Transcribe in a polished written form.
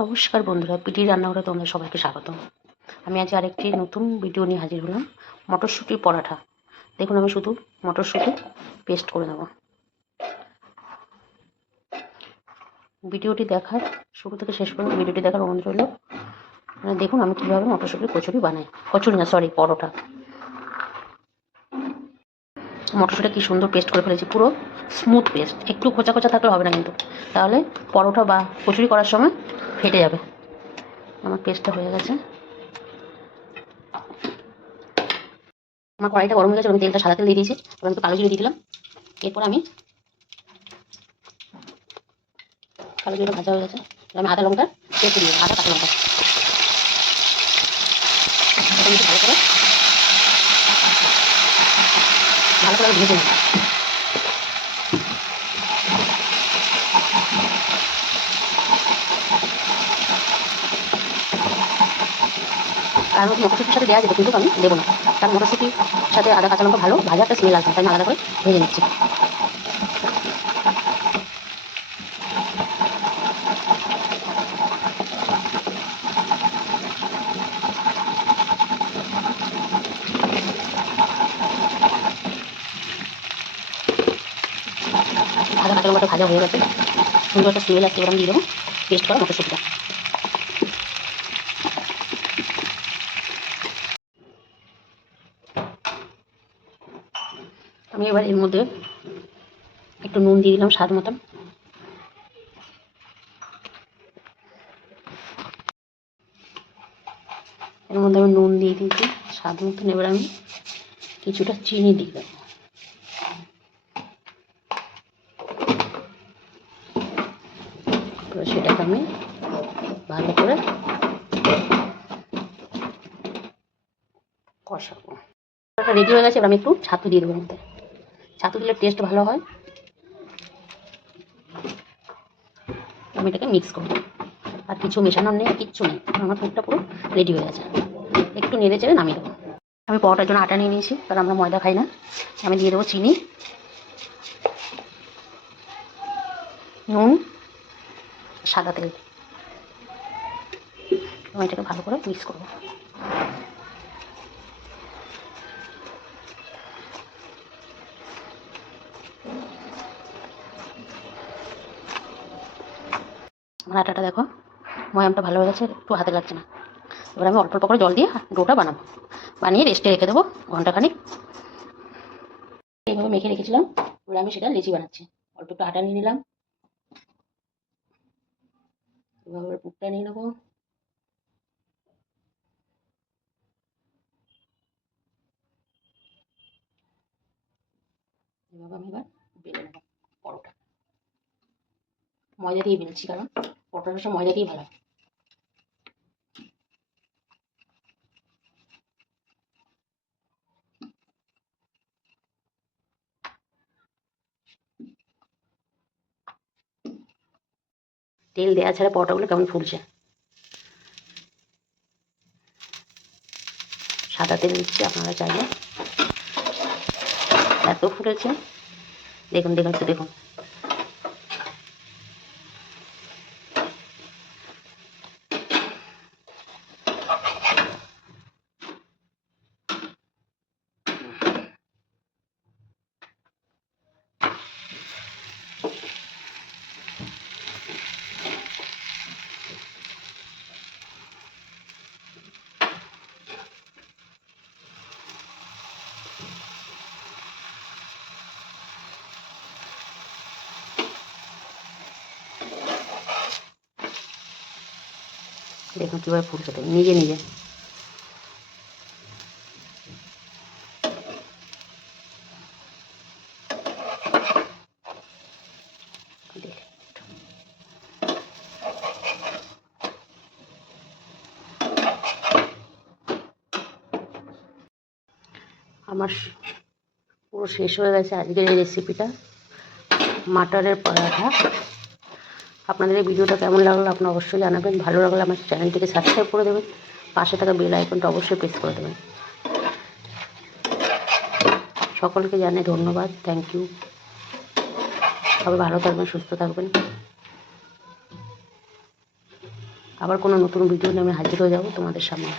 নমস্কার বন্ধুরা, পিটি রান্নাঘরে তোমাদের সবাইকে স্বাগত। আমি আজ আরেকটি নতুন ভিডিও নিয়ে হাজির হলাম। মটরশুঁটির পরাঠা। দেখুন, আমি শুধু মটরশুঁটি পেস্ট করে নেব। ভিডিওটি দেখার শুরু থেকে শেষ পর্যন্ত ভিডিওটি দেখার অনুরোধ রইল। দেখুন আমি কীভাবে মটরশুঁটির কচুরি বানাই। কচুরি না, সরি, পরোটা। মটরশুঁটি কি সুন্দর পেস্ট করে ফেলেছি, পুরো স্মুথ পেস্ট। একটু খোঁচা খোঁচা থাকলে হবে না কিন্তু, তাহলে পরোটা বা কচুরি করার সময় ফেটে যাবে। আমার পেস্টটা হয়ে গেছে। আমার কড়াইটা গরম হয়ে গেছে, আমি তেলটা সাদা তেল দিয়ে দিয়েছি। এবার আমি কালো জিরে দিয়ে দিলাম। এরপর আমি কালো জিরে ভাজা হয়ে গেছে, আমি আদা লঙ্কার পেস্ট দিয়ে আদা কাঁচা লঙ্কা ভালো করে ভেজে নেব। আর মটরশুটির সাথে দেওয়া যেত, কিন্তু আমি দেবো না, কারণ মটরশুটির সাথে আদা কাঁচা লঙ্কা ভালো ভাজা একটা স্মেল আসবে, তাই আমি আলাদা করে ভেজে নিচ্ছি। আদা কাঁচা লঙ্কাটা ভাজা হয়ে গেছে, সুন্দর একটা স্মেল আসছে। এবার আমি দিয়ে দেবো পেস্ট করা মটরশুটিটা। আমি এবার এর মধ্যে একটু নুন দিয়ে দিলাম স্বাদ মতন। এর মধ্যে আমি নুন দিয়ে দিয়েছি স্বাদ মতন। এবার আমি কিছুটা চিনি দিয়ে দেবো। সেটাকে আমি ভালো করে কষাবো। রেডি হয়ে গেছে, এবার আমি একটু ছাতু দিয়ে দেবো এর মধ্যে। ছাতু দিলে টেস্ট ভালো হয়। আমি এটাকে মিক্স করবো, আর কিছু মেশানোর নেই, কিচ্ছু নেই। আমার পুরটা পুরো রেডি হয়ে গেছে। একটু নেড়ে চেড়ে নামিয়ে দেবো। আমি পরোটার জন্য আটা নিয়ে নিয়েছি, কারণ আমরা ময়দা খাই না। আমি দিয়ে দেবো চিনি, নুন, সাদা তেল। আমি এটাকে ভালো করে মিক্স করবো। আমার আটাটা দেখো, ময়ামটা ভালো হয়ে গেছে, একটু হাতে লাগছে না। এবার আমি অল্প অল্প করে জল দিয়ে ডোটা বানাবো, বানিয়ে রেস্টে রেখে দেবো ঘন্টাখানিক। এইভাবে মেখে রেখেছিলাম, এবার আমি সেটা লেচি বানাচ্ছি। অল্প একটু আটা নিয়ে নিলাম, এভাবে পুরটা নিয়ে নেবো। এভাবে আমি এবার বেলে নেবো পরোটা। ময়দা দিয়ে বেলছি, কারণ পরোটার সব ময়দা দিয়ে ভালো হয়। তেল দেওয়া ছাড়া পরোটাগুলো কেমন ফুলছে। সাদা তেল দিচ্ছি, আপনারা চাইলে। এত ফুটেছে, দেখুন দেখুন একটু দেখুন। দেখুন কীভাবে ফুলছে, তো নিজে নিজে। আমার পুরো শেষ হয়ে গেছে আজকের এই রেসিপিটা, মাটনের পরাঠা। আপনাদের এই ভিডিওটা কেমন লাগলো আপনারা অবশ্যই জানাবেন। ভালো লাগলে আমার চ্যানেলটিকে সাবস্ক্রাইব করে দেবেন, পাশে থাকা বেল আইকনটা অবশ্যই প্রেস করে দেবেন। সকলকে জানাই ধন্যবাদ, থ্যাংক ইউ। সবাই ভালো থাকবেন, সুস্থ থাকবেন। আবার কোনো নতুন ভিডিও নিয়ে আমি হাজির হয়ে যাবো তোমাদের সামনে।